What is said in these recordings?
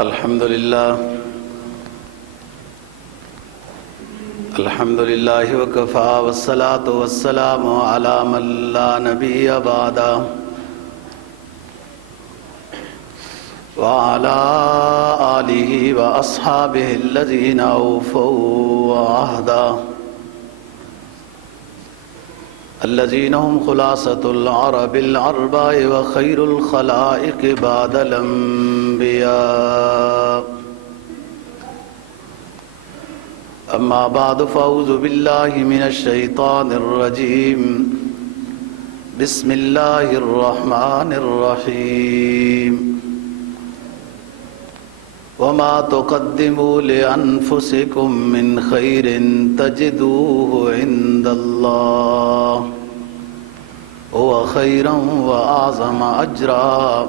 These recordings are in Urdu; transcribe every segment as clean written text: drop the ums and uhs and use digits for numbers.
الحمد لله وكفى والصلاة والسلام على من لا نبي بعده وعلى آله وأصحابه الذين أوفوا عهده الذين هم خلاصة العرب الأربع وخير الخلائق بعد الأنبياء. أما بعد فأعوذ بالله من الشيطان الرجيم. بسم الله الرحمن الرحيم. وما تقدموا لأنفسكم من خير تجدوه عند الله هو خيرا وأعظم أجرا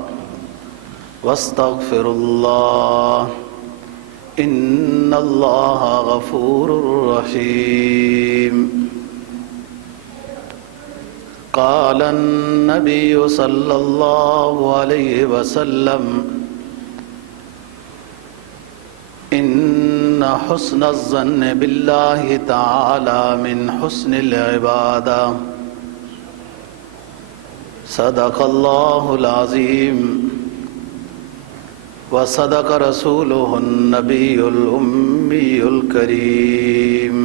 واستغفروا الله إن الله غفور رحيم. قال النبي صلى الله عليه وسلم إن حسن الظن بالله تعالى من حسن العبادة. صدق الله العظيم وصدق رسوله النبي الأمي الكريم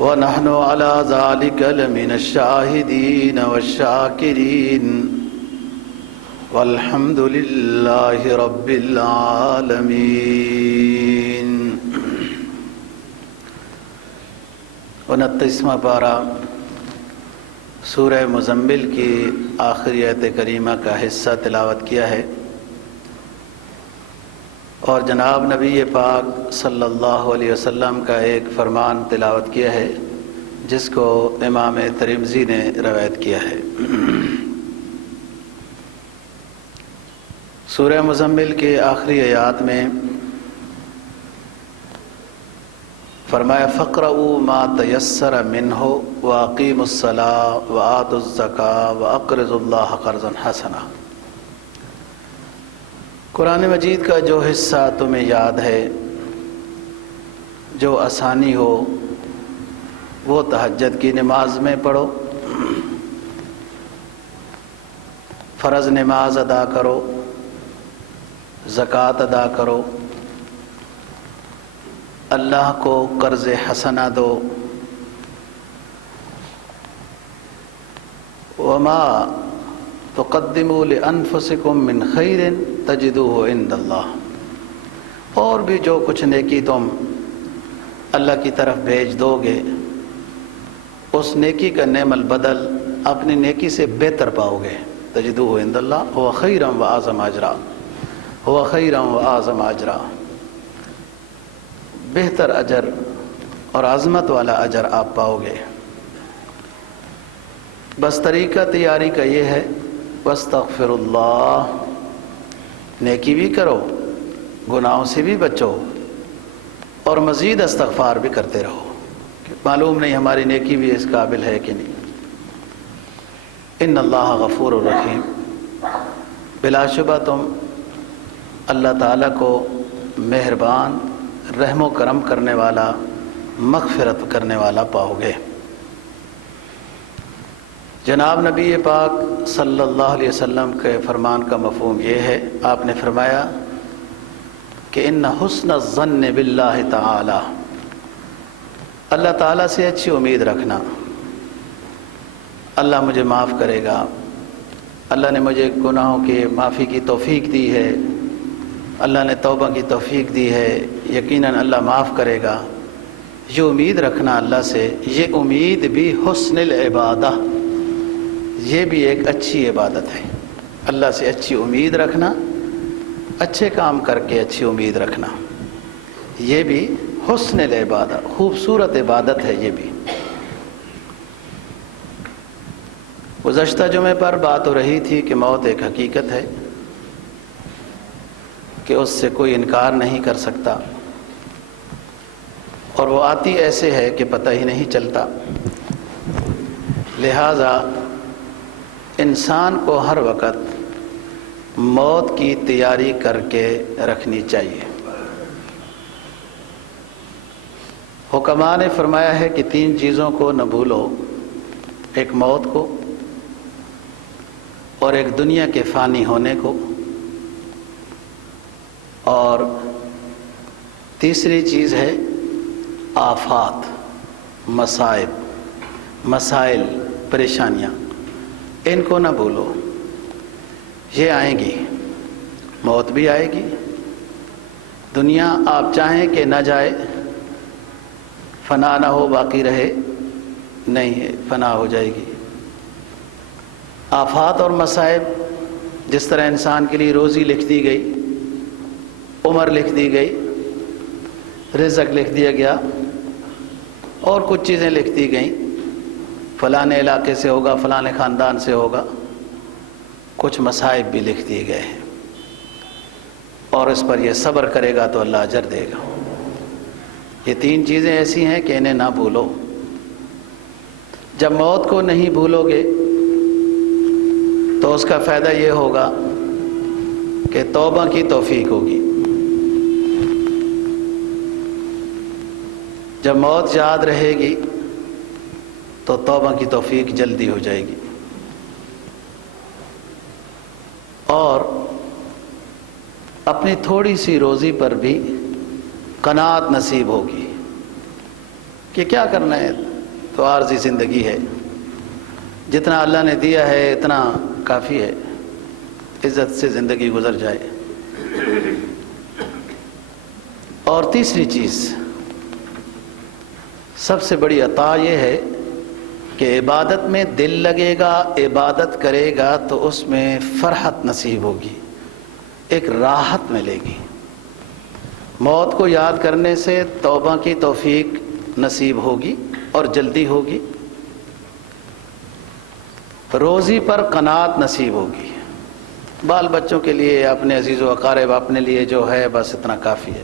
ونحن على ذلك لمن الشاهدين والشاكرين والحمد لله رب العالمین. 29واں پارہ سورہ مزمل کی آخری آیت کریمہ کا حصہ تلاوت کیا ہے اور جناب نبی پاک صلی اللہ علیہ وسلم کا ایک فرمان تلاوت کیا ہے جس کو امام ترمذی نے روایت کیا ہے. سورہ مزمل کے آخری آیات میں فرمایا فَاقْرَؤُوا مَا تَيَسَّرَ مِنْهُ وَأَقِيمُوا الصَّلَاةَ وَآتُوا الزَّكَاةَ وَأَقْرِضُوا اللَّهَ قَرْضًا حَسَنًا. قرآن مجید کا جو حصہ تمہیں یاد ہے، جو آسانی ہو، وہ تہجد کی نماز میں پڑھو، فرض نماز ادا کرو، زکوٰۃ ادا کرو، اللہ کو قرض حسنہ دو. وما تقدموا لانفسکم من خیر تجدوہ عند اللہ. اور بھی جو کچھ نیکی تم اللہ کی طرف بھیج دو گے، اس نیکی کا نعم البدل اپنی نیکی سے بہتر پاؤ گے. تجدوہ عند اللہ هو خیرا واعظم اجرا، هو خیرا واعظم اجرا. بہتر اجر اور عظمت والا اجر آپ پاؤ گے. بس طریقہ تیاری کا یہ ہے واستغفر اللہ، نیکی بھی کرو، گناہوں سے بھی بچو اور مزید استغفار بھی کرتے رہو. معلوم نہیں ہماری نیکی بھی اس قابل ہے کہ نہیں. ان اللہ غفور الرحیم. بلا شبہ تم اللہ تعالیٰ کو مہربان، رحم و کرم کرنے والا، مغفرت کرنے والا پاؤ گے. جناب نبی پاک صلی اللہ علیہ وسلم کے فرمان کا مفہوم یہ ہے، آپ نے فرمایا کہ ان حسن الظن باللہ تعالی، اللہ تعالیٰ سے اچھی امید رکھنا. اللہ مجھے معاف کرے گا، اللہ نے مجھے گناہوں کی معافی کی توفیق دی ہے، اللہ نے توبہ کی توفیق دی ہے، یقیناً اللہ معاف کرے گا. یہ امید رکھنا اللہ سے، یہ امید بھی حسن العبادہ، یہ بھی ایک اچھی عبادت ہے. اللہ سے اچھی امید رکھنا، اچھے کام کر کے اچھی امید رکھنا، یہ بھی حسن العبادہ، خوبصورت عبادت ہے. یہ بھی گزشتہ جمعے پر بات ہو رہی تھی کہ موت ایک حقیقت ہے کہ اس سے کوئی انکار نہیں کر سکتا، اور وہ آتی ایسے ہے کہ پتہ ہی نہیں چلتا. لہٰذا انسان کو ہر وقت موت کی تیاری کر کے رکھنی چاہیے۔ حکماء نے فرمایا ہے کہ 3 چیزوں کو نہ بھولو، ایک موت کو، اور ایک دنیا کے فانی ہونے کو، اور تیسری چیز ہے آفات، مصائب، مسائل، پریشانیاں، ان کو نہ بھولو، یہ آئیں گی، موت بھی آئے گی۔ دنیا آپ چاہیں کہ نہ جائے، فنا نہ ہو باقی رہے، نہیں ہے، فنا ہو جائے گی۔ آفات اور مصائب، جس طرح انسان کے لیے روزی لکھ دی گئی، عمر لکھ دی گئی، رزق لکھ دیا گیا، اور کچھ چیزیں لکھ دی گئیں، فلانے علاقے سے ہوگا، فلانے خاندان سے ہوگا، کچھ مصائب بھی لکھ دیے گئے ہیں، اور اس پر یہ صبر کرے گا تو اللہ اجر دے گا۔ یہ 3 چیزیں ایسی ہیں کہ انہیں نہ بھولو۔ جب موت کو نہیں بھولو گے تو اس کا فائدہ یہ ہوگا کہ توبہ کی توفیق ہوگی۔ جب موت یاد رہے گی تو توبہ کی توفیق جلدی ہو جائے گی، اور اپنی تھوڑی سی روزی پر بھی قناعت نصیب ہوگی کہ کیا کرنا ہے، تو عارضی زندگی ہے، جتنا اللہ نے دیا ہے اتنا کافی ہے، عزت سے زندگی گزر جائے۔ اور تیسری چیز، سب سے بڑی عطا یہ ہے کہ عبادت میں دل لگے گا، عبادت کرے گا تو اس میں فرحت نصیب ہوگی، ایک راحت ملے گی۔ موت کو یاد کرنے سے توبہ کی توفیق نصیب ہوگی اور جلدی ہوگی، روزی پر قناعت نصیب ہوگی، بال بچوں کے لیے، اپنے عزیز و اقارب، اپنے لیے جو ہے بس اتنا کافی ہے۔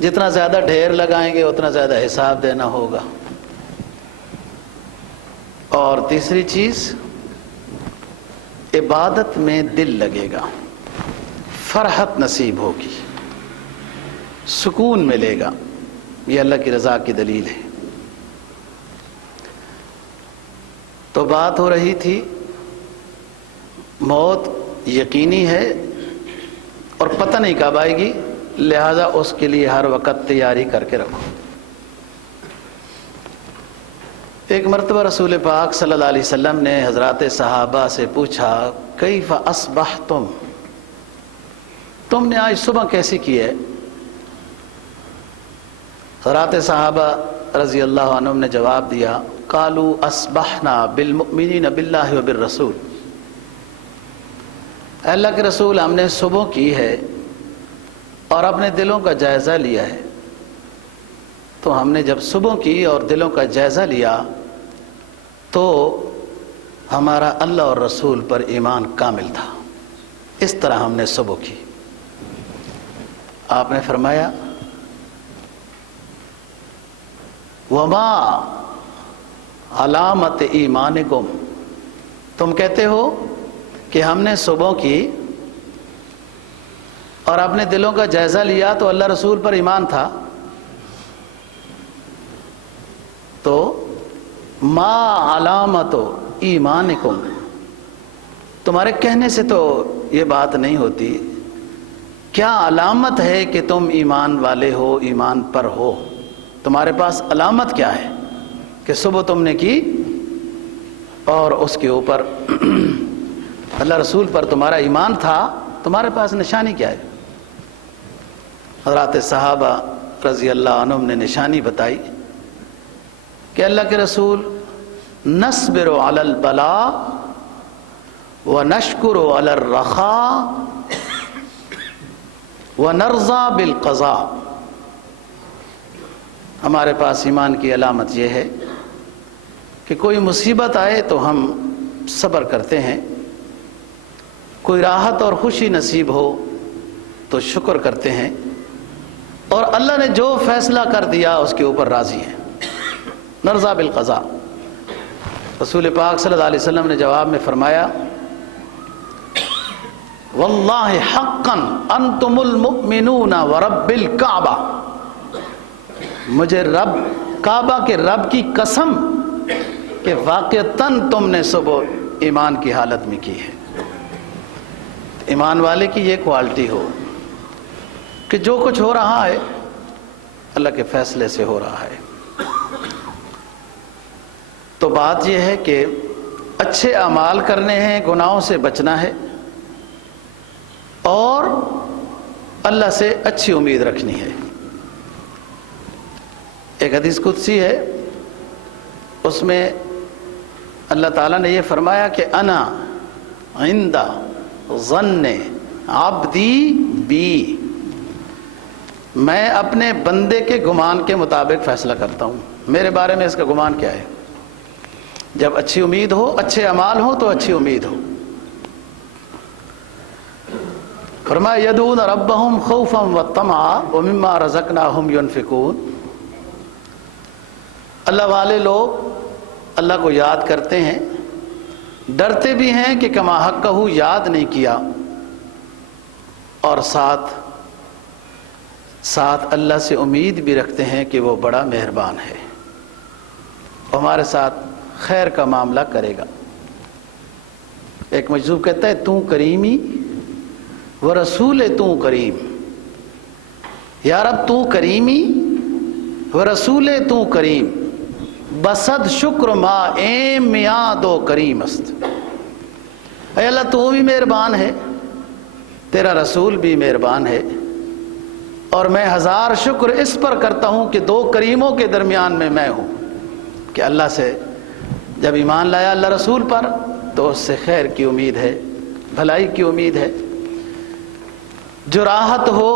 جتنا زیادہ ڈھیر لگائیں گے اتنا زیادہ حساب دینا ہوگا۔ اور تیسری چیز، عبادت میں دل لگے گا، فرحت نصیب ہوگی، سکون ملے گا، یہ اللہ کی رضا کی دلیل ہے۔ تو بات ہو رہی تھی، موت یقینی ہے اور پتہ نہیں کب آئے گی، لہذا اس کے لیے ہر وقت تیاری کر کے رکھو۔ ایک مرتبہ رسول پاک صلی اللہ علیہ وسلم نے حضرات صحابہ سے پوچھا، کیف اصبحتم، تم نے آج صبح کیسی کی ہے؟ حضرات صحابہ رضی اللہ عنہم نے جواب دیا، قالوا اصبحنا بالمؤمنین باللہ وبالرسول، اللہ کے رسول ہم نے صبح کی ہے اور اپنے دلوں کا جائزہ لیا ہے۔ تو ہم نے جب صبح کی اور دلوں کا جائزہ لیا تو ہمارا اللہ اور رسول پر ایمان کامل تھا، اس طرح ہم نے صبح کی۔ آپ نے فرمایا، وما علامت ایمانکم، تم کہتے ہو کہ ہم نے صبح کی اور اپنے دلوں کا جائزہ لیا تو اللہ رسول پر ایمان تھا، تو ما علامت ایمانکم، تمہارے کہنے سے تو یہ بات نہیں ہوتی، کیا علامت ہے کہ تم ایمان والے ہو، ایمان پر ہو؟ تمہارے پاس علامت کیا ہے کہ صبح تم نے کی اور اس کے اوپر اللہ رسول پر تمہارا ایمان تھا، تمہارے پاس نشانی کیا ہے؟ حضرات صحابہ رضی اللہ عنہم نے نشانی بتائی کہ اللہ کے رسول، نصبر علی البلاء ونشکر علی الرخاء ونرضى بالقضاء، ہمارے پاس ایمان کی علامت یہ ہے کہ کوئی مصیبت آئے تو ہم صبر کرتے ہیں، کوئی راحت اور خوشی نصیب ہو تو شکر کرتے ہیں، اور اللہ نے جو فیصلہ کر دیا اس کے اوپر راضی ہیں، نرضى بالقضاء۔ رسول پاک صلی اللہ علیہ وسلم نے جواب میں فرمایا واللہ حقا انتم المؤمنون ورب الکعبہ، مجھے رب کعبہ کے رب کی قسم کہ واقعتاً تم نے صبح ایمان کی حالت میں کی ہے۔ ایمان والے کی یہ کوالٹی ہو کہ جو کچھ ہو رہا ہے اللہ کے فیصلے سے ہو رہا ہے۔ تو بات یہ ہے کہ اچھے اعمال کرنے ہیں، گناہوں سے بچنا ہے اور اللہ سے اچھی امید رکھنی ہے۔ ایک حدیث قدسی ہے، اس میں اللہ تعالیٰ نے یہ فرمایا کہ انا عند ظن عبدی بی، میں اپنے بندے کے گمان کے مطابق فیصلہ کرتا ہوں، میرے بارے میں اس کا گمان کیا ہے۔ جب اچھی امید ہو، اچھے اعمال ہو تو اچھی امید ہو۔ فرمایا یدعون ربهم خوفا وطمعا ومما رزقناهم ينفقون، اللہ والے لوگ اللہ کو یاد کرتے ہیں، ڈرتے بھی ہیں کہ کما حقہ یاد نہیں کیا، اور ساتھ اللہ سے امید بھی رکھتے ہیں کہ وہ بڑا مہربان ہے، ہمارے ساتھ خیر کا معاملہ کرے گا۔ ایک مجذوب کہتا ہے تو کریمی و رسول تو کریم، یا رب تو کریمی و رسول تو کریم، بسد شکر ما ایم میاد و کریم است۔ اے اللہ تو بھی مہربان ہے، تیرا رسول بھی مہربان ہے، اور میں ہزار شکر اس پر کرتا ہوں کہ دو کریموں کے درمیان میں ہوں، کہ اللہ سے جب ایمان لایا اللہ رسول پر تو اس سے خیر کی امید ہے، بھلائی کی امید ہے، جو راحت ہو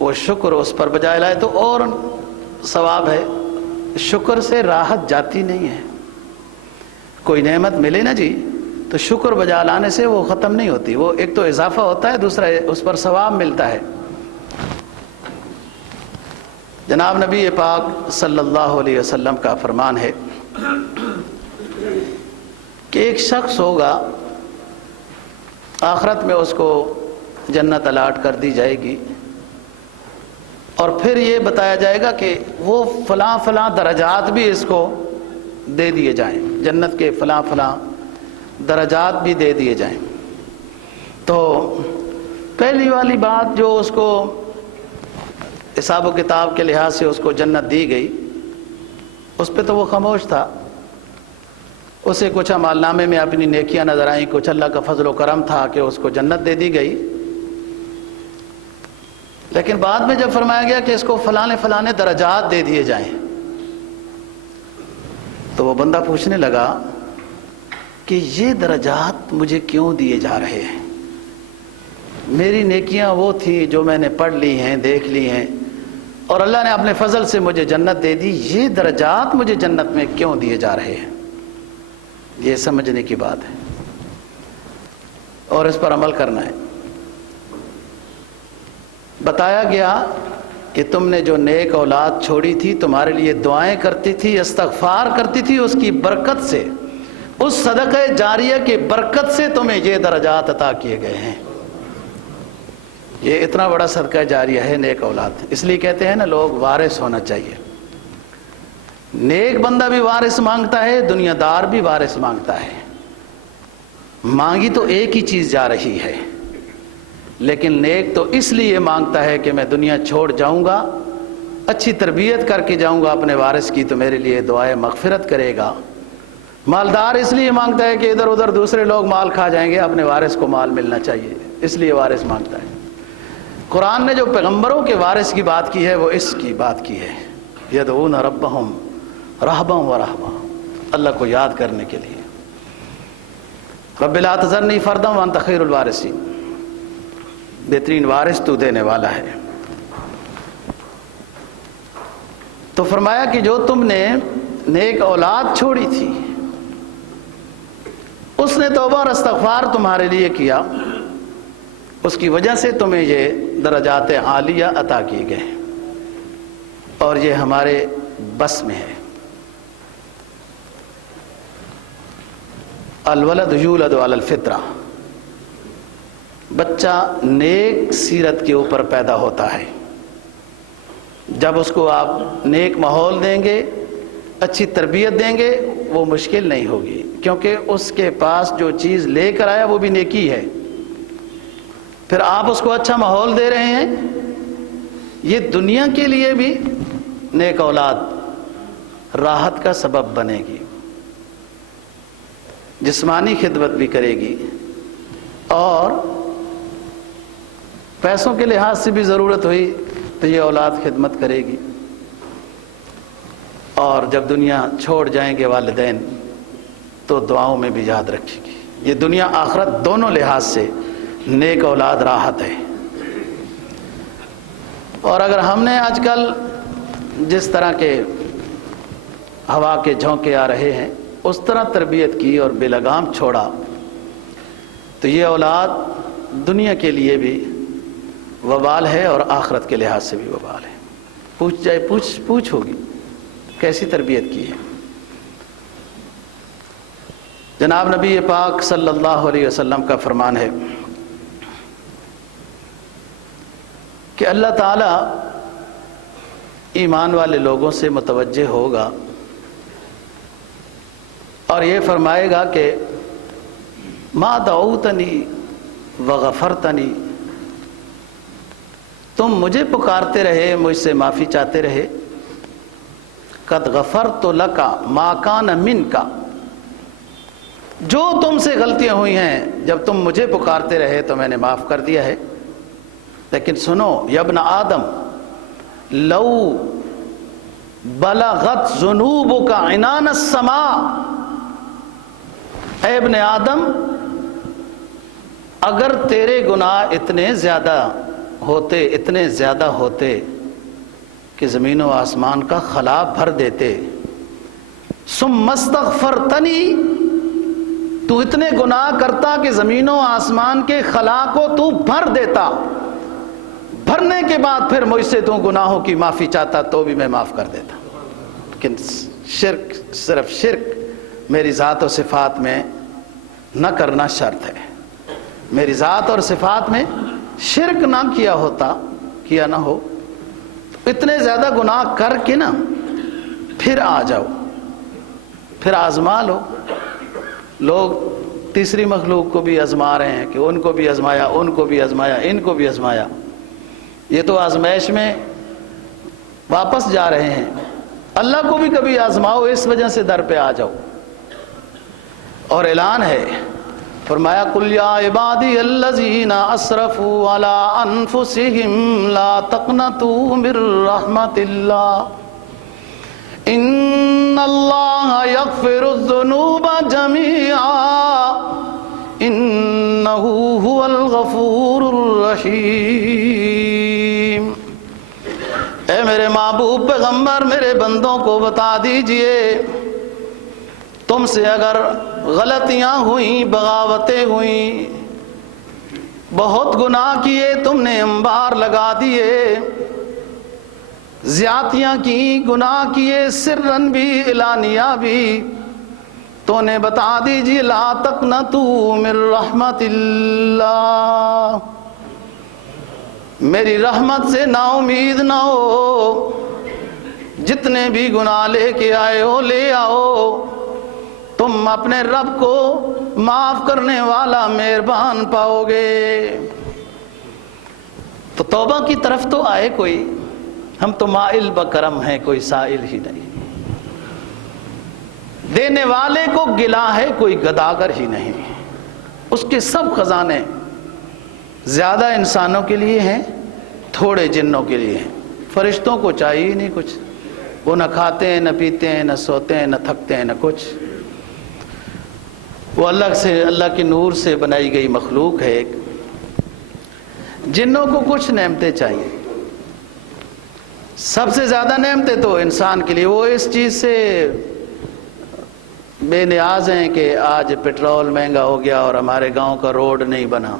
وہ شکر اس پر بجائے لائے تو اور ثواب ہے۔ شکر سے راحت جاتی نہیں ہے، کوئی نعمت ملے نا جی تو شکر بجا لانے سے وہ ختم نہیں ہوتی، وہ ایک تو اضافہ ہوتا ہے، دوسرا اس پر ثواب ملتا ہے۔ جناب نبی پاک صلی اللہ علیہ وسلم کا فرمان ہے کہ ایک شخص ہوگا آخرت میں اس کو جنت الاٹ کر دی جائے گی، اور پھر یہ بتایا جائے گا کہ وہ فلاں فلاں درجات بھی اس کو دے دیے جائیں، جنت کے فلاں فلاں درجات بھی دے دیے جائیں۔ تو پہلی والی بات جو اس کو حساب و کتاب کے لحاظ سے اس کو جنت دی گئی، اس پہ تو وہ خاموش تھا، اسے کچھ اعمال نامے میں اپنی نیکیاں نظر آئیں، کچھ اللہ کا فضل و کرم تھا کہ اس کو جنت دے دی گئی۔ لیکن بعد میں جب فرمایا گیا کہ اس کو فلانے درجات دے دیے جائیں، تو وہ بندہ پوچھنے لگا کہ یہ درجات مجھے کیوں دیے جا رہے ہیں؟ میری نیکیاں وہ تھیں جو میں نے پڑھ لی ہیں، دیکھ لی ہیں، اور اللہ نے اپنے فضل سے مجھے جنت دے دی، یہ درجات مجھے جنت میں کیوں دیے جا رہے ہیں؟ یہ سمجھنے کی بات ہے اور اس پر عمل کرنا ہے۔ بتایا گیا کہ تم نے جو نیک اولاد چھوڑی تھی، تمہارے لیے دعائیں کرتی تھی، استغفار کرتی تھی، اس کی برکت سے، اس صدقہ جاریہ کی برکت سے تمہیں یہ درجات عطا کیے گئے ہیں۔ یہ اتنا بڑا صدقہ جاریہ ہے نیک اولاد، اس لیے کہتے ہیں نا لوگ وارث ہونا چاہیے۔ نیک بندہ بھی وارث مانگتا ہے، دنیا دار بھی وارث مانگتا ہے۔ مانگی تو ایک ہی چیز جا رہی ہے، لیکن نیک تو اس لیے مانگتا ہے کہ میں دنیا چھوڑ جاؤں گا، اچھی تربیت کر کے جاؤں گا اپنے وارث کی تو میرے لیے دعائے مغفرت کرے گا۔ مالدار اس لیے مانگتا ہے کہ ادھر ادھر دوسرے لوگ مال کھا جائیں گے، اپنے وارث کو مال ملنا چاہیے، اس لیے وارث مانگتا ہے۔ قرآن نے جو پیغمبروں کے وارث کی بات کی ہے وہ اس کی بات کی ہے، یدعون ربہم رہبا و رہبا، اللہ کو یاد کرنے کے لیے۔ رب لا تذرنی فردا وانت خیر الوارثین، بہترین وارث تو دینے والا ہے۔ تو فرمایا کہ جو تم نے نیک اولاد چھوڑی تھی اس نے توبہ اور استغفار تمہارے لیے کیا، اس کی وجہ سے تمہیں یہ درجات عالیہ عطا کیے گئے، اور یہ ہمارے بس میں ہے۔ الولد یولد علی الفطرہ، بچہ نیک سیرت کے اوپر پیدا ہوتا ہے۔ جب اس کو آپ نیک ماحول دیں گے، اچھی تربیت دیں گے، وہ مشکل نہیں ہوگی، کیونکہ اس کے پاس جو چیز لے کر آیا وہ بھی نیکی ہے۔ پھر آپ اس کو اچھا ماحول دے رہے ہیں، یہ دنیا کے لیے بھی نیک اولاد راحت کا سبب بنے گی، جسمانی خدمت بھی کرے گی، اور پیسوں کے لحاظ سے بھی ضرورت ہوئی تو یہ اولاد خدمت کرے گی، اور جب دنیا چھوڑ جائیں گے والدین تو دعاؤں میں بھی یاد رکھے گی۔ یہ دنیا آخرت دونوں لحاظ سے نیک اولاد راحت ہے۔ اور اگر ہم نے آج کل جس طرح کے ہوا کے جھونکے آ رہے ہیں اس طرح تربیت کی اور بے لگام چھوڑا تو یہ اولاد دنیا کے لیے بھی وبال ہے اور آخرت کے لحاظ سے بھی وبال ہے۔ پوچھ ہوگی کیسی تربیت کی ہے۔ جناب نبی پاک صلی اللہ علیہ وسلم کا فرمان ہے کہ اللہ تعالیٰ ایمان والے لوگوں سے متوجہ ہوگا اور یہ فرمائے گا کہ ما دعوتنی وغفرتنی، تم مجھے پکارتے رہے، مجھ سے معافی چاہتے رہے، قد غفرت لک ما کان منک، جو تم سے غلطیاں ہوئی ہیں جب تم مجھے پکارتے رہے تو میں نے معاف کر دیا ہے۔ لیکن سنو یا ابن آدم، لو بلغت ذنوبک عنان السماء، اے ابن آدم اگر تیرے گناہ اتنے زیادہ ہوتے کہ زمین و آسمان کا خلا بھر دیتے، ثم استغفرتنی، تو اتنے گناہ کرتا کہ زمین و آسمان کے خلا کو تو بھر دیتا، بھرنے کے بعد پھر مجھ سے تو گناہوں کی معافی چاہتا تو بھی میں معاف کر دیتا۔ لیکن صرف شرک میری ذات و صفات میں نہ کرنا شرط ہے۔ میری ذات اور صفات میں شرک نہ کیا نہ ہو، اتنے زیادہ گناہ کر کے نا پھر آ جاؤ، پھر آزما لو۔ لوگ تیسری مخلوق کو بھی آزما رہے ہیں کہ ان کو بھی آزمایا، ان کو بھی آزمایا، ان کو بھی آزمایا، یہ تو آزمائش میں واپس جا رہے ہیں۔ اللہ کو بھی کبھی آزماؤ، اس وجہ سے در پہ آ جاؤ۔ اور اعلان ہے، فرمایا قل یا عبادی الذین اسرفوا علی انفسہم لا تقنطوا من رحمت اللہ ان اللہ یغفر الذنوب جمیعا انہ هو الغفور الرحیم۔ اے میرے محبوب پیغمبر، میرے بندوں کو بتا دیجئے تم سے اگر غلطیاں ہوئیں، بغاوتیں ہوئیں، بہت گناہ کیے، تم نے انبار لگا دیے، زیادتیاں کی، گناہ کیے، سرن بھی علانیہ بھی، تو نے بتا دیجیے لا تقنطوا من رحمت اللہ، میری رحمت سے نا امید نہ ہو، جتنے بھی گناہ لے کے آئے ہو لے آؤ، تم اپنے رب کو معاف کرنے والا مہربان پاؤ گے۔ تو توبہ کی طرف تو آئے کوئی، ہم تو مائل بکرم ہیں، کوئی سائل ہی نہیں، دینے والے کو گلا ہے، کوئی گداگر ہی نہیں، اس کے سب خزانے زیادہ انسانوں کے لیے ہیں، تھوڑے جنوں کے لیے ہیں۔ فرشتوں کو چاہیے نہیں کچھ، وہ نہ کھاتے ہیں، نہ پیتے ہیں، نہ سوتے ہیں، نہ تھکتے ہیں، نہ کچھ، وہ اللہ کے نور سے بنائی گئی مخلوق ہے ایک۔ جنوں کو کچھ نعمتیں چاہیے، سب سے زیادہ نعمتیں تو انسان کے لیے، وہ اس چیز سے بے نیاز ہیں کہ آج پیٹرول مہنگا ہو گیا اور ہمارے گاؤں کا روڈ نہیں بنا،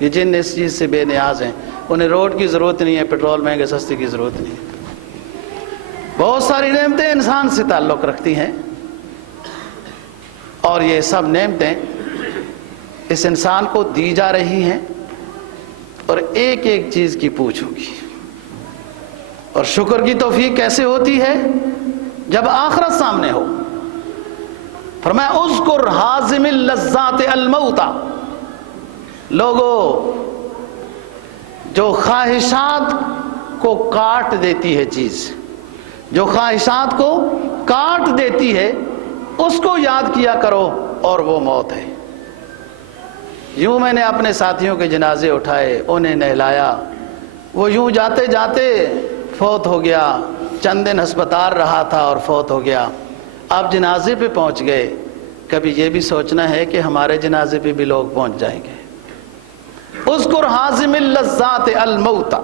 یہ جن اس چیز سے بے نیاز ہیں، انہیں روڈ کی ضرورت نہیں ہے، پیٹرول مہنگے سستے کی ضرورت نہیں ہے۔ بہت ساری نعمتیں انسان سے تعلق رکھتی ہیں، اور یہ سب نعمتیں اس انسان کو دی جا رہی ہیں اور ایک ایک چیز کی پوچھ ہوگی. اور شکر کی توفیق کیسے ہوتی ہے؟ جب آخرت سامنے ہو. فرمایا اذکر حازم اللذات الموت. لوگوں، جو خواہشات کو کاٹ دیتی ہے چیز، جو خواہشات کو کاٹ دیتی ہے، اس کو یاد کیا کرو، اور وہ موت ہے. یوں میں نے اپنے ساتھیوں کے جنازے اٹھائے، انہیں نہلایا، وہ یوں جاتے جاتے فوت ہو گیا. چند دن ہسپتال رہا تھا اور فوت ہو گیا. آپ جنازے پہ پہنچ گئے. کبھی یہ بھی سوچنا ہے کہ ہمارے جنازے پہ بھی لوگ پہنچ جائیں گے. اذکر حازم اللذات الموت.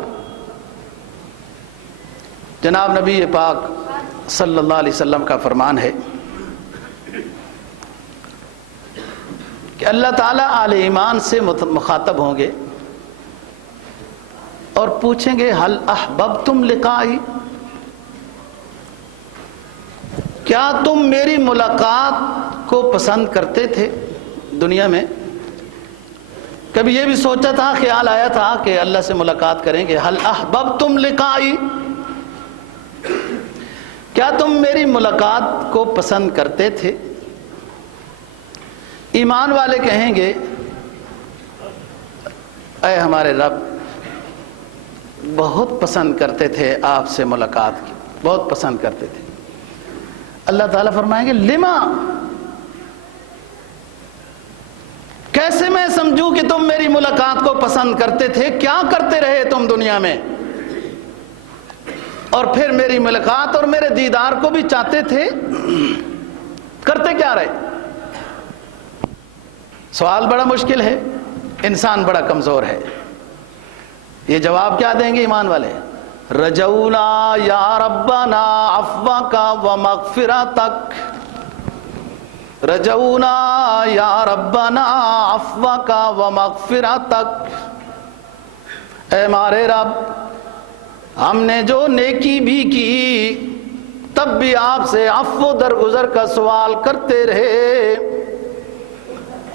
جناب نبی پاک صلی اللہ علیہ وسلم کا فرمان ہے کہ اللہ تعالیٰ اہل ایمان سے مخاطب ہوں گے اور پوچھیں گے حل احببتم لقائی، کیا تم میری ملاقات کو پسند کرتے تھے دنیا میں؟ کبھی یہ بھی سوچا تھا، خیال آیا تھا کہ اللہ سے ملاقات کریں گے. حل احببتم لقائی، کیا تم میری ملاقات کو پسند کرتے تھے؟ ایمان والے کہیں گے اے ہمارے رب، بہت پسند کرتے تھے آپ سے ملاقات کی، بہت پسند کرتے تھے. اللہ تعالیٰ فرمائیں گے لما، کیسے میں سمجھوں کہ تم میری ملاقات کو پسند کرتے تھے؟ کیا کرتے رہے تم دنیا میں؟ اور پھر میری ملاقات اور میرے دیدار کو بھی چاہتے تھے، کرتے کیا رہے؟ سوال بڑا مشکل ہے، انسان بڑا کمزور ہے. یہ جواب کیا دیں گے ایمان والے؟ رجونا یا ربنا عفوک و مغفرتک، رجونا یا ربنا عفوک و مغفرتک. اے ہمارے رب، ہم نے جو نیکی بھی کی تب بھی آپ سے عفو درگزر کا سوال کرتے رہے،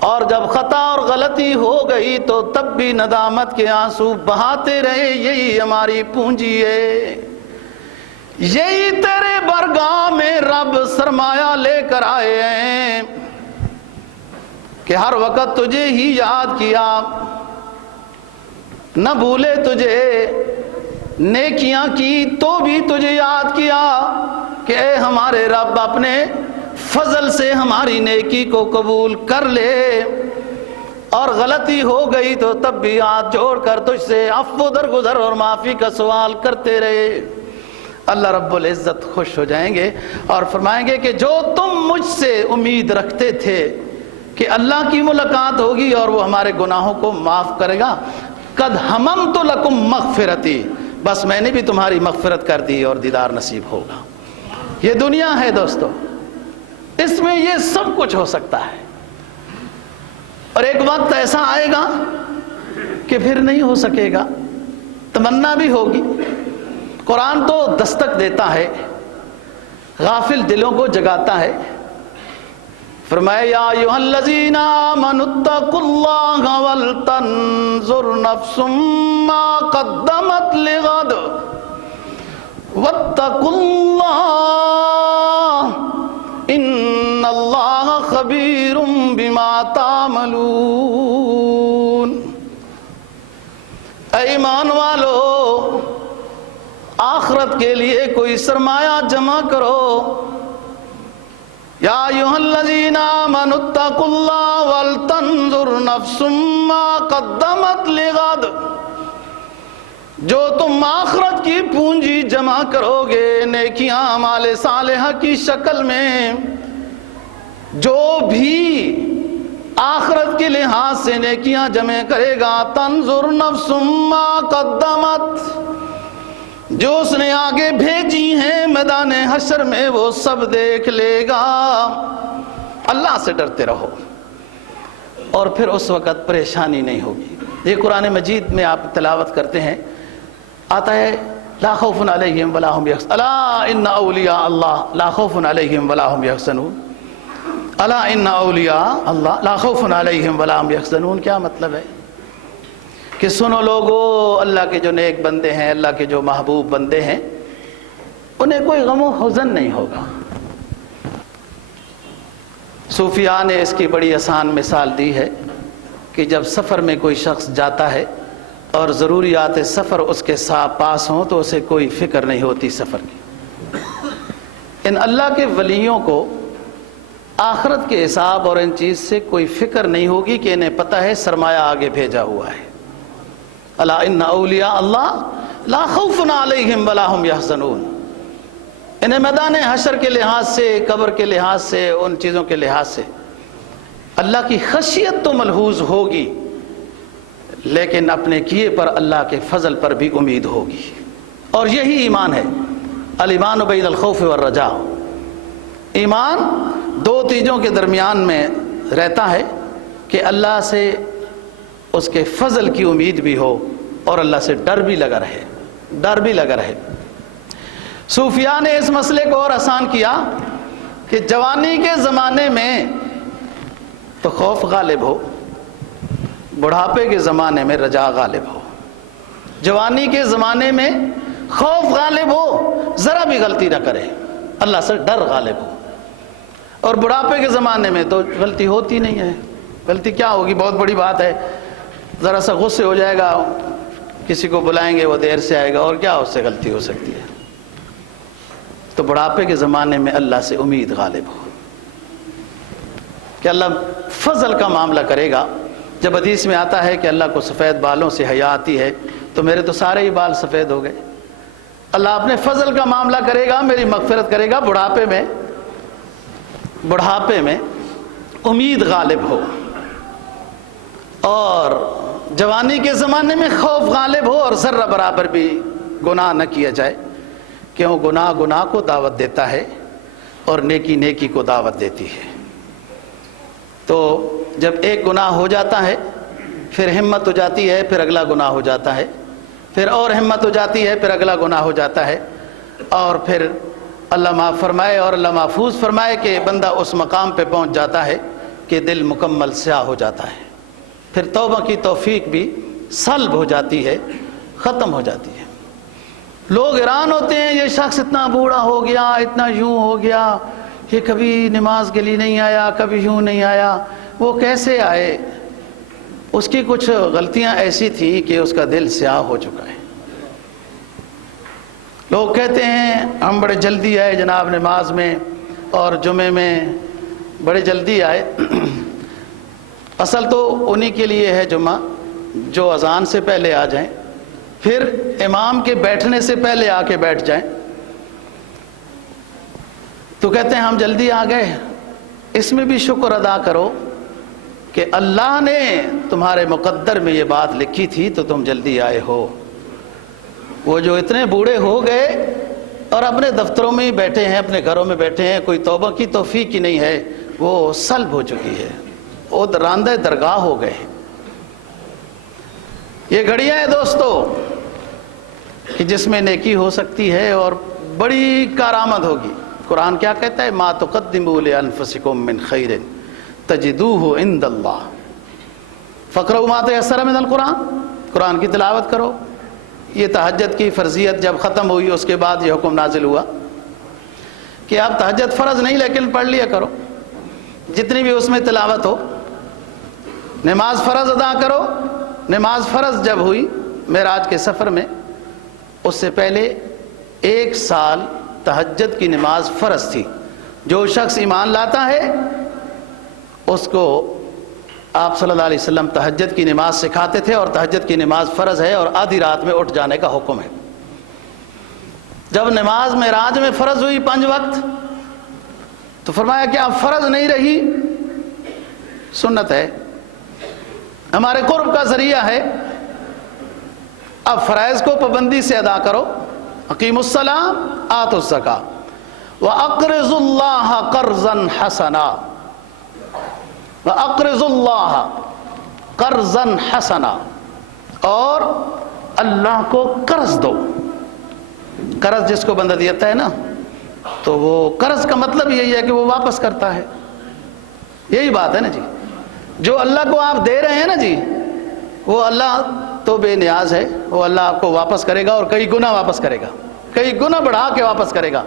اور جب خطا اور غلطی ہو گئی تو تب بھی ندامت کے آنسو بہاتے رہے. یہی ہماری پونجی ہے، یہی تیرے برگاہ میں رب سرمایہ لے کر آئے ہیں کہ ہر وقت تجھے ہی یاد کیا، نہ بھولے تجھے، نیکیاں کی تو بھی تجھے یاد کیا کہ اے ہمارے رب، اپنے فضل سے ہماری نیکی کو قبول کر لے، اور غلطی ہو گئی تو تب بھی ہاتھ جوڑ کر تجھ سے عفو درگزر اور معافی کا سوال کرتے رہے. اللہ رب العزت خوش ہو جائیں گے اور فرمائیں گے کہ جو تم مجھ سے امید رکھتے تھے کہ اللہ کی ملاقات ہوگی اور وہ ہمارے گناہوں کو معاف کرے گا، قد ہممت لکم مغفرتی، بس میں نے بھی تمہاری مغفرت کر دی اور دیدار نصیب ہوگا. یہ دنیا ہے دوستو، اس میں یہ سب کچھ ہو سکتا ہے، اور ایک وقت ایسا آئے گا کہ پھر نہیں ہو سکے گا. تمنا بھی ہوگی. قرآن تو دستک دیتا ہے، غافل دلوں کو جگاتا ہے. فرمایا یا ایھا الذین آمنوا اتقوا اللہ ولتنظر نفس ما قدمت لغد واتقوا اللہ ان اللہ خبیر بما تعملون. اے ایمان والو، آخرت کے لیے کوئی سرمایہ جمع کرو. یا ایھا الذین آمنوا اتقوا اللہ ولتنظر نفس ما قدمت لغد. جو تم آخرت کی پونجی جمع کرو گے، نیکیاں اعمال صالحہ کی شکل میں، جو بھی آخرت کے لحاظ سے نیکیاں جمع کرے گا، تنظر نفس ما قدمت، جو اس نے آگے بھیجی ہیں میدان حشر میں وہ سب دیکھ لے گا. اللہ سے ڈرتے رہو اور پھر اس وقت پریشانی نہیں ہوگی. یہ قرآن مجید میں آپ تلاوت کرتے ہیں، آتا ہے لا خوف علیہم ولا هم یحزنون، الا ان اولیاء اللہ لا خوف علیہم ولا هم یحزنون. الا ان اولیاء اللہ لا خوف علیہم ولا هم یحزنون، کیا مطلب ہے کہ سنو لوگو، اللہ کے جو نیک بندے ہیں، اللہ کے جو محبوب بندے ہیں، انہیں کوئی غم و حزن نہیں ہوگا۔ صوفیاء نے اس کی بڑی آسان مثال دی ہے کہ جب سفر میں کوئی شخص جاتا ہے اور ضروریات سفر اس کے ساتھ پاس ہوں تو اسے کوئی فکر نہیں ہوتی سفر کی۔ ان اللہ کے ولیوں کو آخرت کے حساب اور ان چیز سے کوئی فکر نہیں ہوگی کہ انہیں پتہ ہے سرمایہ آگے بھیجا ہوا ہے۔ الا ان اولیاء اللہ لا خوف علیہم ولا هم یحزنون، انہیں میدان حشر کے لحاظ سے، قبر کے لحاظ سے، ان چیزوں کے لحاظ سے اللہ کی خشیت تو ملحوظ ہوگی، لیکن اپنے کیے پر اللہ کے فضل پر بھی امید ہوگی۔ اور یہی ایمان ہے، الایمان بین الخوف والرجاء۔ ایمان دو چیزوں کے درمیان میں رہتا ہے کہ اللہ سے اس کے فضل کی امید بھی ہو اور اللہ سے ڈر بھی لگا رہے۔ صوفیاء نے اس مسئلے کو اور آسان کیا کہ جوانی کے زمانے میں تو خوف غالب ہو، بڑھاپے کے زمانے میں رجا غالب ہو۔ جوانی کے زمانے میں خوف غالب ہو، ذرا بھی غلطی نہ کرے، اللہ سے ڈر غالب ہو۔ اور بڑھاپے کے زمانے میں تو غلطی ہوتی نہیں ہے، غلطی کیا ہوگی، بہت بڑی بات ہے، ذرا سا غصے ہو جائے گا، کسی کو بلائیں گے وہ دیر سے آئے گا، اور کیا اس سے غلطی ہو سکتی ہے۔ تو بڑھاپے کے زمانے میں اللہ سے امید غالب ہو کہ اللہ فضل کا معاملہ کرے گا۔ جب حدیث میں آتا ہے کہ اللہ کو سفید بالوں سے حیا آتی ہے، تو میرے تو سارے ہی بال سفید ہو گئے۔ اللہ اپنے فضل کا معاملہ کرے گا، میری مغفرت کرے گا۔ بڑھاپے میں امید غالب ہو، اور جوانی کے زمانے میں خوف غالب ہو، اور ذرہ برابر بھی گناہ نہ کیا جائے، کیوں گناہ کو دعوت دیتا ہے اور نیکی کو دعوت دیتی ہے۔ تو جب ایک گناہ ہو جاتا ہے پھر ہمت ہو جاتی ہے، پھر اگلا گناہ ہو جاتا ہے، پھر اور ہمت ہو جاتی ہے، پھر اگلا گناہ ہو جاتا ہے، اور پھر اللہ معاف فرمائے اور اللہ محفوظ فرمائے کہ بندہ اس مقام پہ پہنچ جاتا ہے کہ دل مکمل سیاہ ہو جاتا ہے، پھر توبہ کی توفیق بھی سلب ہو جاتی ہے، ختم ہو جاتی ہے۔ لوگ حیران ہوتے ہیں، یہ شخص اتنا بوڑھا ہو گیا، اتنا یوں ہو گیا، یہ کبھی نماز کے لیے نہیں آیا، کبھی یوں نہیں آیا، وہ کیسے آئے؟ اس کی کچھ غلطیاں ایسی تھیں کہ اس کا دل سیاہ ہو چکا ہے۔ لوگ کہتے ہیں ہم بڑے جلدی آئے جناب نماز میں، اور جمعے میں بڑے جلدی آئے۔ اصل تو انہی کے لیے ہے جمعہ جو اذان سے پہلے آ جائیں، پھر امام کے بیٹھنے سے پہلے آ کے بیٹھ جائیں۔ تو کہتے ہیں ہم جلدی آ گئے۔ اس میں بھی شکر ادا کرو کہ اللہ نے تمہارے مقدر میں یہ بات لکھی تھی تو تم جلدی آئے ہو۔ وہ جو اتنے بوڑھے ہو گئے اور اپنے دفتروں میں ہی بیٹھے ہیں، اپنے گھروں میں بیٹھے ہیں، کوئی توبہ کی توفیق ہی نہیں ہے، وہ سلب ہو چکی ہے، وہ راندہ درگاہ ہو گئے۔ یہ گھڑیاں ہیں دوستو کہ جس میں نیکی ہو سکتی ہے اور بڑی کارآمد ہوگی۔ قرآن کیا کہتا ہے؟ ما تقدموا لانفسکم من خیر تجدوہ عند اللہ فاقرؤوا ما تیسر من القرآن۔ قرآن کی تلاوت کرو۔ یہ تہجد کی فرضیت جب ختم ہوئی اس کے بعد یہ حکم نازل ہوا کہ آپ تہجد فرض نہیں لیکن پڑھ لیا کرو، جتنی بھی اس میں تلاوت ہو۔ نماز فرض ادا کرو۔ نماز فرض جب ہوئی معراج کے سفر میں، اس سے پہلے 1 سال تہجد کی نماز فرض تھی۔ جو شخص ایمان لاتا ہے اس کو آپ صلی اللہ علیہ وسلم تہجد کی نماز سکھاتے تھے، اور تہجد کی نماز فرض ہے اور آدھی رات میں اٹھ جانے کا حکم ہے۔ جب نماز معراج میں فرض ہوئی 5 وقت، تو فرمایا کہ اب فرض نہیں رہی، سنت ہے، ہمارے قرب کا ذریعہ ہے، اب فرائض کو پابندی سے ادا کرو۔ اقیموا الصلاۃ آتوا الزکاۃ واقرضوا اللہ قرضا حسنا، وَأَقْرِضُ اللَّهَ قَرْضًا حَسَنًا، اور اللہ کو قرض دو۔ قرض جس کو بندہ دیتا ہے نا، تو وہ قرض کا مطلب یہی ہے کہ وہ واپس کرتا ہے۔ یہی بات ہے نا جی. جو اللہ کو آپ دے رہے ہیں نا جی، وہ اللہ تو بے نیاز ہے، وہ اللہ آپ کو واپس کرے گا اور کئی گنا واپس کرے گا، کئی گنا بڑھا کے واپس کرے گا.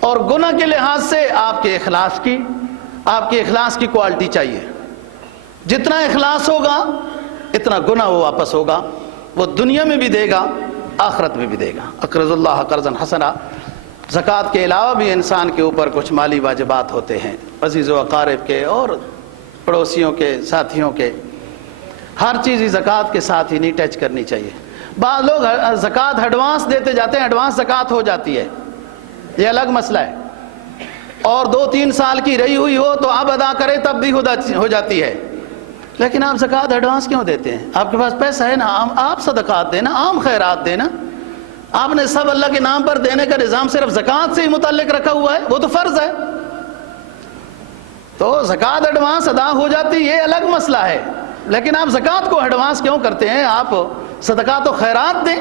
اور گناہ کے لحاظ سے آپ کے اخلاص کی کوالٹی چاہیے. جتنا اخلاص ہوگا اتنا گناہ وہ واپس ہوگا، وہ دنیا میں بھی دے گا، آخرت میں بھی دے گا. اقرض اللہ قرضا حسنا. زکوٰۃ کے علاوہ بھی انسان کے اوپر کچھ مالی واجبات ہوتے ہیں، عزیز و اقارب کے اور پڑوسیوں کے، ساتھیوں کے. ہر چیز زکوٰۃ کے ساتھ ہی نہیں ٹچ کرنی چاہیے. بعض لوگ زکوٰۃ ایڈوانس دیتے جاتے ہیں، ایڈوانس زکوٰۃ ہو جاتی ہے، یہ الگ مسئلہ ہے. اور 2-3 سال کی رہی ہوئی ہو تو اب ادا کرے تب بھی ہو جاتی ہے. لیکن آپ زکوٰۃ ایڈوانس کیوں دیتے ہیں؟ آپ کے پاس پیسہ ہے نا، آپ صدقات دینا، عام خیرات دینا. آپ نے سب اللہ کے نام پر دینے کا نظام صرف زکوٰۃ سے ہی متعلق رکھا ہوا ہے، وہ تو فرض ہے. تو زکوٰۃ ایڈوانس ادا ہو جاتی، یہ الگ مسئلہ ہے. لیکن آپ زکوٰۃ کو ایڈوانس کیوں کرتے ہیں؟ آپ صدقات و خیرات دیں.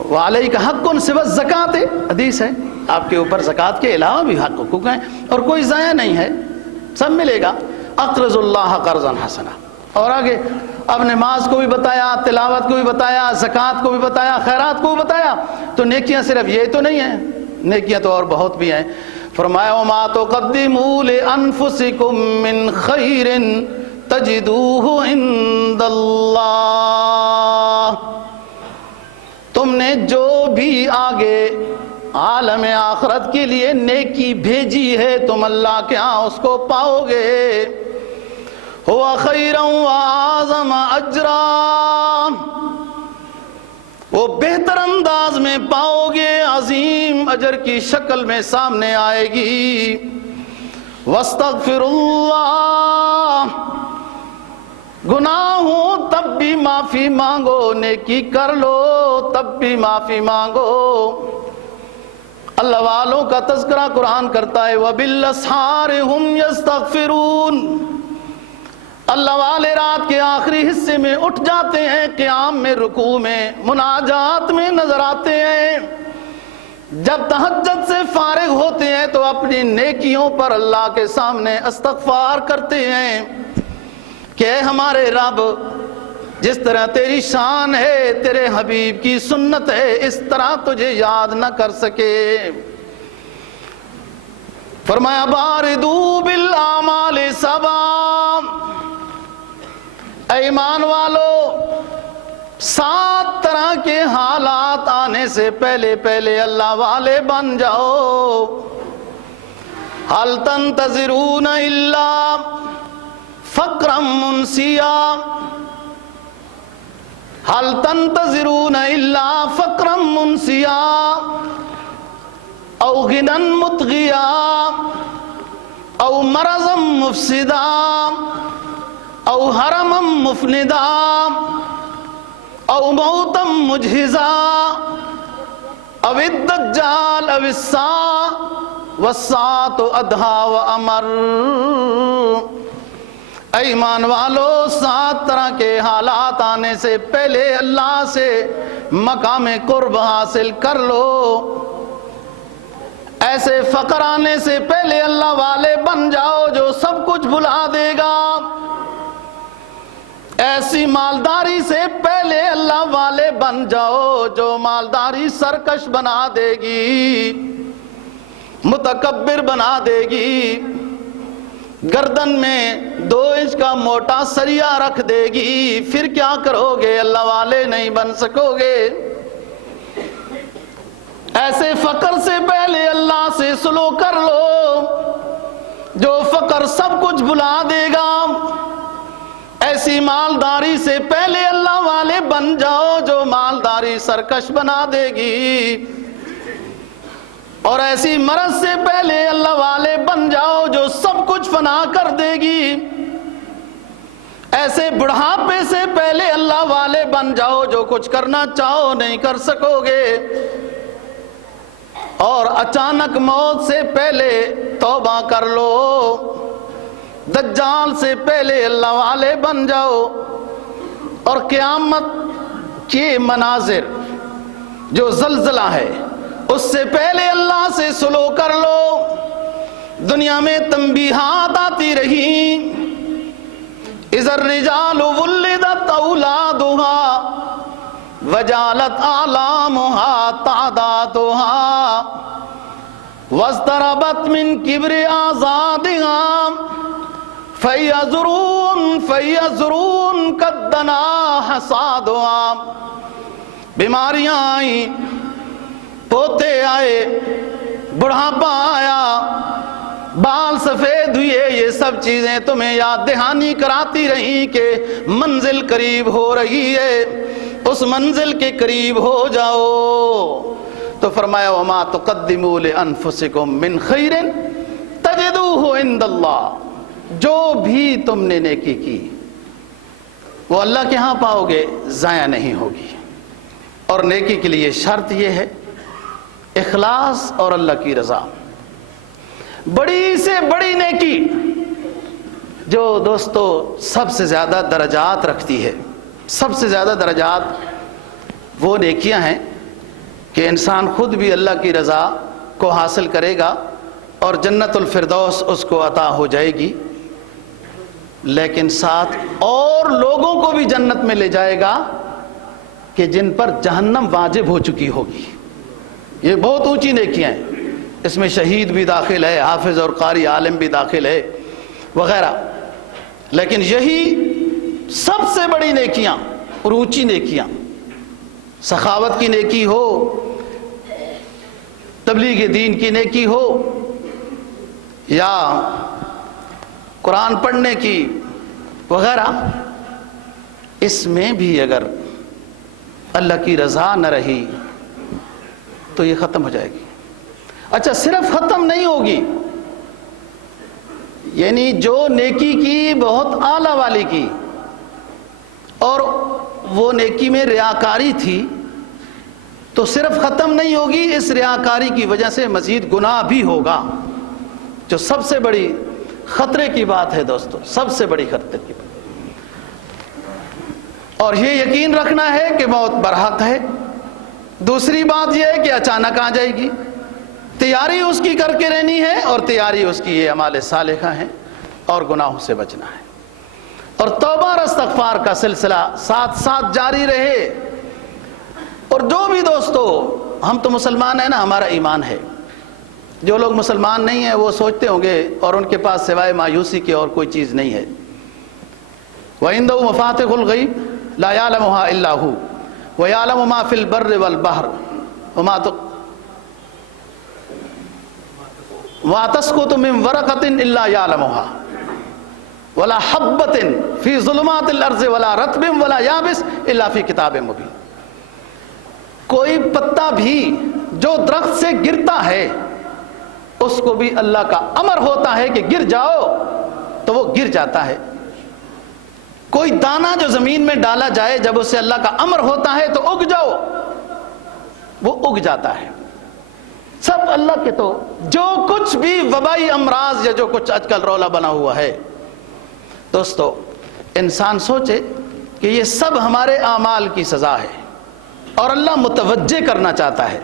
وعلیک حق سوی الزکوٰۃ، حدیث ہے، آپ کے اوپر زکوٰۃ کے علاوہ بھی حقوق ہیں اور کوئی ضائع نہیں ہے، سب ملے گا. اقرض اللہ قرضا حسنا. اور آگے اب نماز کو بھی بتایا، تلاوت کو بھی بتایا، زکوٰۃ کو بھی بتایا، خیرات کو بھی بتایا. تو نیکیاں صرف یہ تو نہیں ہیں، نیکیاں تو اور بہت بھی ہیں. فرمایا وما تقدموا لانفسکم من خیر تجدوہ عند اللہ. تم نے جو بھی آگے عالم آخرت کے لیے نیکی بھیجی ہے تم اللہ کے ہاں اس کو پاؤ گے. ہوا خیرا واعظم اجرا، وہ بہتر انداز میں پاؤ گے، عظیم اجر کی شکل میں سامنے آئے گی. واستغفر اللہ، گناہ ہو تب بھی معافی مانگو، نیکی کر لو تب بھی معافی مانگو. اللہ والوں کا تذکرہ قرآن کرتا ہے وَبِالْأَسْحَارِ هُمْ يَسْتَغْفِرُونَ. اللہ والے رات کے آخری حصے میں اٹھ جاتے ہیں، قیام میں، رکوع میں، مناجات میں نظر آتے ہیں. جب تہجد سے فارغ ہوتے ہیں تو اپنی نیکیوں پر اللہ کے سامنے استغفار کرتے ہیں کہ اے ہمارے رب، جس طرح تیری شان ہے، تیرے حبیب کی سنت ہے، اس طرح تجھے یاد نہ کر سکے. فرمایا باردو بالاعمال سبا، اے ایمان والو 7 طرح کے حالات آنے سے پہلے پہلے اللہ والے بن جاؤ. هل تنتظرون الا فقرا منسیا، هل تنتظرون الا فقرا منسیا او غنى مطغیا او مرضا مفسدا او حرما مفندا او موتا مجہزا او الدجال او الساعة والساعة ادھا وامر. اے ایمان والو 7 طرح کے حالات آنے سے پہلے اللہ سے مقام قرب حاصل کر لو. ایسے فقر آنے سے پہلے اللہ والے بن جاؤ جو سب کچھ بھلا دے گا. ایسی مالداری سے پہلے اللہ والے بن جاؤ جو مالداری سرکش بنا دے گی، متکبر بنا دے گی، گردن میں 2 انچ کا موٹا سریا رکھ دے گی. پھر کیا کرو گے؟ اللہ والے نہیں بن سکو گے. ایسے فقر سے پہلے اللہ سے سلو کر لو جو فقر سب کچھ بھلا دے گا. ایسی مالداری سے پہلے اللہ والے بن جاؤ جو مالداری سرکش بنا دے گی. اور ایسی مرض سے پہلے اللہ والے بن جاؤ جو سب کچھ فنا کر دے گی. ایسے بڑھاپے سے پہلے اللہ والے بن جاؤ جو کچھ کرنا چاہو نہیں کر سکو گے. اور اچانک موت سے پہلے توبہ کر لو. دجال سے پہلے اللہ والے بن جاؤ. اور قیامت کے مناظر جو زلزلہ ہے اس سے پہلے اللہ سے سلو کر لو. دنیا میں تنبیہات آتی رہی، اذا الرجال ولدت اولادها وجالت اعلامها تعدادها واضطربت من كبر آزادها فيزرون قدنا حصادها۔ بیماریاں آئیں، پوتے آئے، بڑھاپا آیا، بال سفید ہوئے، یہ سب چیزیں تمہیں یاد دہانی کراتی رہی کہ منزل قریب ہو رہی ہے، اس منزل کے قریب ہو جاؤ۔ تو فرمایا وما تقدموا لانفسکم من خیر تجدوہ عند اللہ، جو بھی تم نے نیکی کی وہ اللہ کے ہاں پاؤ گے، ضائع نہیں ہوگی۔ اور نیکی کے لیے شرط یہ ہے اخلاص اور اللہ کی رضا۔ بڑی سے بڑی نیکی جو دوستو سب سے زیادہ درجات رکھتی ہے، سب سے زیادہ درجات وہ نیکیاں ہیں کہ انسان خود بھی اللہ کی رضا کو حاصل کرے گا اور جنت الفردوس اس کو عطا ہو جائے گی، لیکن ساتھ اور لوگوں کو بھی جنت میں لے جائے گا کہ جن پر جہنم واجب ہو چکی ہوگی۔ یہ بہت اونچی نیکیاں ہیں، اس میں شہید بھی داخل ہے، حافظ اور قاری عالم بھی داخل ہے وغیرہ، لیکن یہی سب سے بڑی نیکیاں اور اونچی نیکیاں، سخاوت کی نیکی ہو، تبلیغ دین کی نیکی ہو، یا قرآن پڑھنے کی وغیرہ، اس میں بھی اگر اللہ کی رضا نہ رہی تو یہ ختم ہو جائے گی۔ اچھا، صرف ختم نہیں ہوگی، یعنی جو نیکی کی بہت اعلیٰ والی کی اور وہ نیکی میں ریاکاری تھی تو صرف ختم نہیں ہوگی، اس ریاکاری کی وجہ سے مزید گناہ بھی ہوگا، جو سب سے بڑی خطرے کی بات ہے دوستو، سب سے بڑی خطرے کی بات۔ اور یہ یقین رکھنا ہے کہ موت برحق ہے۔ دوسری بات یہ ہے کہ اچانک آ جائے گی، تیاری اس کی کر کے رہنی ہے، اور تیاری اس کی یہ اعمال صالحہ ہیں اور گناہوں سے بچنا ہے، اور توبہ اور استغفار کا سلسلہ ساتھ ساتھ جاری رہے۔ اور جو بھی دوستو، ہم تو مسلمان ہیں نا، ہمارا ایمان ہے۔ جو لوگ مسلمان نہیں ہیں وہ سوچتے ہوں گے اور ان کے پاس سوائے مایوسی کے اور کوئی چیز نہیں ہے۔ وَعِندَهُ مَفَاتِحُ الْغَيْبِ لَا يَعْلَمُهَا إِلَّا هُوَ وَيَعْلَمُ مَا فِي الْبَرِّ وَالْبَحْرِ وَمَا تَسْقُطُ مِنْ وَرَقَةٍ إِلَّا يَعْلَمُهَا وَلَا حَبَّةٍ فِي ظُلُمَاتِ الْأَرْضِ وَلَا رَطْبٍ وَلَا يَابِسٍ إِلَّا فِي كِتَابٍ مُبِينٍ۔ کوئی پتا بھی جو درخت سے گرتا ہے اس کو بھی اللہ کا امر ہوتا ہے کہ گر جاؤ تو وہ گر جاتا ہے۔ کوئی دانہ جو زمین میں ڈالا جائے جب اسے اللہ کا امر ہوتا ہے تو اگ جاؤ، وہ اگ جاتا ہے۔ سب اللہ کے۔ تو جو کچھ بھی وبائی امراض یا جو کچھ آج کل رولا بنا ہوا ہے دوستو، انسان سوچے کہ یہ سب ہمارے اعمال کی سزا ہے، اور اللہ متوجہ کرنا چاہتا ہے،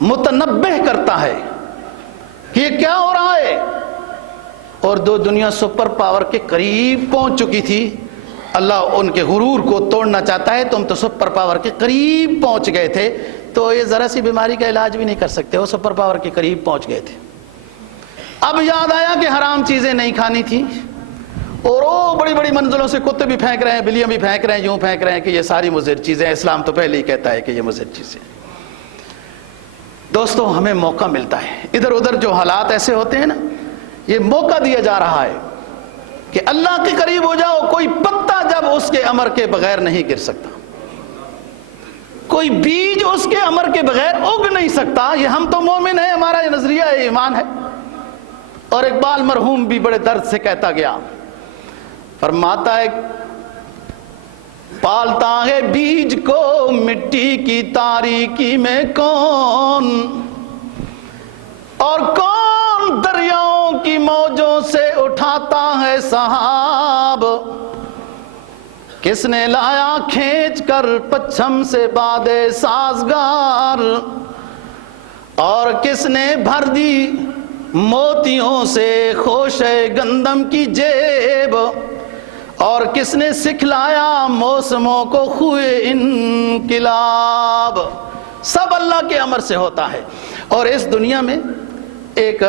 متنبہ کرتا ہے کہ یہ کیا ہو رہا ہے۔ اور دو دنیا سپر پاور کے قریب پہنچ چکی تھی، اللہ ان کے غرور کو توڑنا چاہتا ہے۔ تم تو سپر پاور کے قریب پہنچ گئے تھے، تو یہ ذرا سی بیماری کا علاج بھی نہیں کر سکتے، وہ سپر پاور کے قریب پہنچ گئے تھے۔ اب یاد آیا کہ حرام چیزیں نہیں کھانی تھی، اور وہ بڑی بڑی منزلوں سے کتے بھی پھینک رہے ہیں، بلیاں بھی پھینک رہے ہیں، یوں پھینک رہے ہیں کہ یہ ساری مضر چیزیں، اسلام تو پہلے ہی کہتا ہے کہ یہ مضر چیزیں۔ دوستو، ہمیں موقع ملتا ہے، ادھر ادھر جو حالات ایسے ہوتے ہیں نا، یہ موقع دیا جا رہا ہے کہ اللہ کے قریب ہو جاؤ۔ کوئی پتا جب اس کے امر کے بغیر نہیں گر سکتا، کوئی بیج اس کے امر کے بغیر اگ نہیں سکتا۔ یہ ہم تو مومن ہیں، ہمارا یہ نظریہ ہے، ایمان ہے۔ اور اقبال مرحوم بھی بڑے درد سے کہتا گیا، فرماتا ہے پالتا ہے بیج کو مٹی کی تاریکی میں کون، اور کون دریاؤں کی موجوں سے اٹھاتا ہے سحاب، کس نے لایا کھینچ کر پچھم سے باد سازگار، اور کس نے بھر دی موتیوں سے خوشے گندم کی جیب، اور کس نے سکھلایا موسموں کو خوئے انقلاب۔ سب اللہ کے امر سے ہوتا ہے۔ اور اس دنیا میں ایک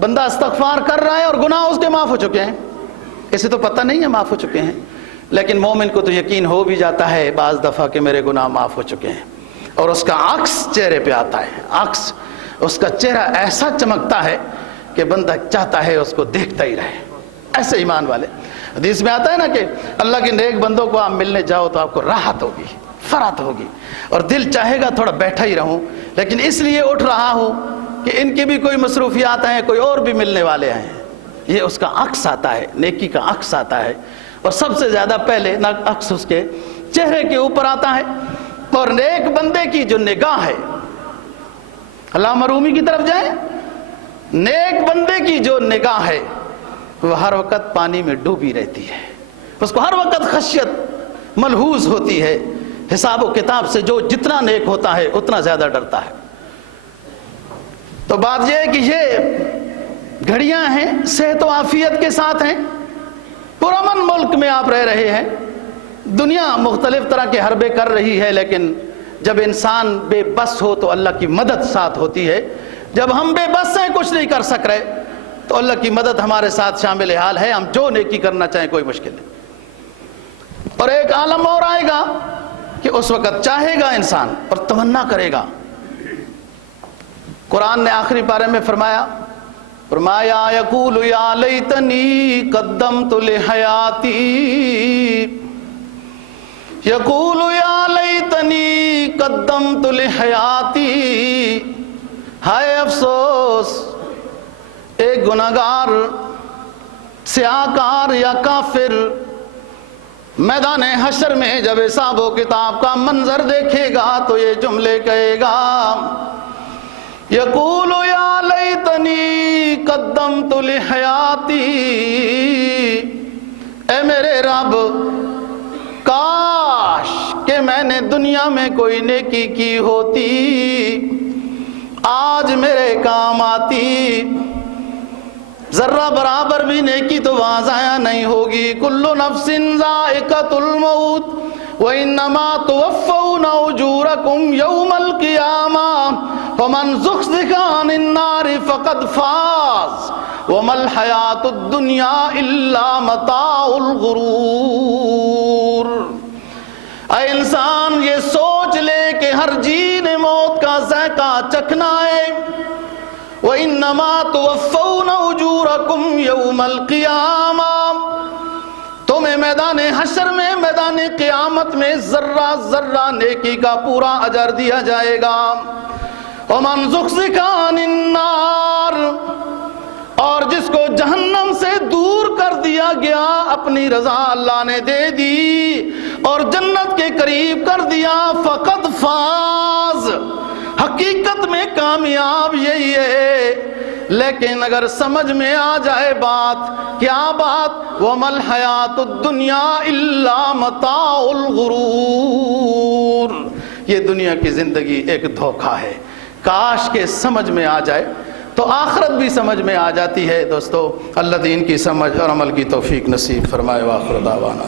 بندہ استغفار کر رہا ہے اور گناہ اس کے معاف ہو چکے ہیں، اسے تو پتہ نہیں ہے معاف ہو چکے ہیں، لیکن مومن کو تو یقین ہو بھی جاتا ہے بعض دفعہ کہ میرے گناہ معاف ہو چکے ہیں، اور اس کا عکس چہرے پہ آتا ہے، عکس اس کا چہرہ ایسا چمکتا ہے کہ بندہ چاہتا ہے اس کو دیکھتا ہی رہے۔ ایسے ایمان والے، حدیث میں آتا ہے نا کہ اللہ کے نیک بندوں کو آپ ملنے جاؤ تو آپ کو راحت ہوگی، فرحت ہوگی، اور دل چاہے گا تھوڑا بیٹھا ہی رہوں، لیکن اس لیے اٹھ رہا ہوں کہ ان کی بھی کوئی مصروفیات ہیں، کوئی اور بھی ملنے والے ہیں۔ یہ اس کا عکس آتا ہے، نیکی کا عکس آتا ہے، اور سب سے زیادہ پہلے عکس اس کے چہرے کے اوپر آتا ہے۔ اور نیک بندے کی جو نگاہ ہے، علامہ رومی کی طرف جائیں، نیک بندے کی جو نگاہ ہے وہ ہر وقت پانی میں ڈوبی رہتی ہے، اس کو ہر وقت خشیت ملحوظ ہوتی ہے، حساب و کتاب سے جو جتنا نیک ہوتا ہے اتنا زیادہ ڈرتا ہے۔ تو بات یہ ہے کہ یہ گھڑیاں ہیں، صحت و عافیت کے ساتھ ہیں، پرامن ملک میں آپ رہ رہے ہیں، دنیا مختلف طرح کے حربے کر رہی ہے، لیکن جب انسان بے بس ہو تو اللہ کی مدد ساتھ ہوتی ہے۔ جب ہم بے بس ہیں، کچھ نہیں کر سک رہے، تو اللہ کی مدد ہمارے ساتھ شامل حال ہے، ہم جو نیکی کرنا چاہیں کوئی مشکل نہیں۔ اور ایک عالم اور آئے گا کہ اس وقت چاہے گا انسان اور تمنا کرے گا۔ قرآن نے آخری پارے میں فرمایا یقول یا لیتنی قدمت لحیاتی، یقول یا لیتنی قدمت لحیاتی، ہائے افسوس ایک گناہگار، سیاہکار یا کافر میدان حشر میں جب حساب و کتاب کا منظر دیکھے گا تو یہ جملے کہے گا، یقول یا لیتنی قدمت لحیاتی، اے میرے رب کاش کہ میں نے دنیا میں کوئی نیکی کی ہوتی، آج میرے کام آتی۔ ذرہ برابر بھی نیکی تو وہاں ضائع نہیں ہوگی۔ کل نفس ذائقۃ الموت وَإِنَّمَا تُوَفَّوْنَ أُجُورَكُمْ يَوْمَ الْقِيَامَةِ فَمَنْ زُحْزِحَ عَنِ النَّارِ فَقَدْ فَازَ وَمَا الْحَيَاةُ الدُّنْيَا إِلَّا مَتَاعُ الْغُرُورِ۔ اے انسان یہ سوچ لے کہ ہر جی نے موت کا ذائقہ چکھنا ہے۔ وَإِنَّمَا تُوَفَّوْنَ أُجُورَكُمْ يَوْمَ الْقِيَامَةِ، تمہیں میدان حشر میں، میدان قیامت میں ذرہ ذرہ نیکی کا پورا اجر دیا جائے گا۔ وَمَنْ زُحْزِحَ عَنِ النَّارِ، اور جس کو جہنم سے دور کر دیا گیا، اپنی رضا اللہ نے دے دی اور جنت کے قریب کر دیا، فقد فاز، حقیقت میں کامیاب یہی ہے۔ لیکن اگر سمجھ میں آ جائے بات، کیا بات؟ وَمَا الْحَيَاةُ الدُّنْيَا إِلَّا مَتَاعُ الْغُرُورِ، یہ دنیا کی زندگی ایک دھوکہ ہے۔ کاش کے سمجھ میں آ جائے تو آخرت بھی سمجھ میں آ جاتی ہے۔ دوستو، اللہ دین کی سمجھ اور عمل کی توفیق نصیب فرمائے۔ وآخر دعوانا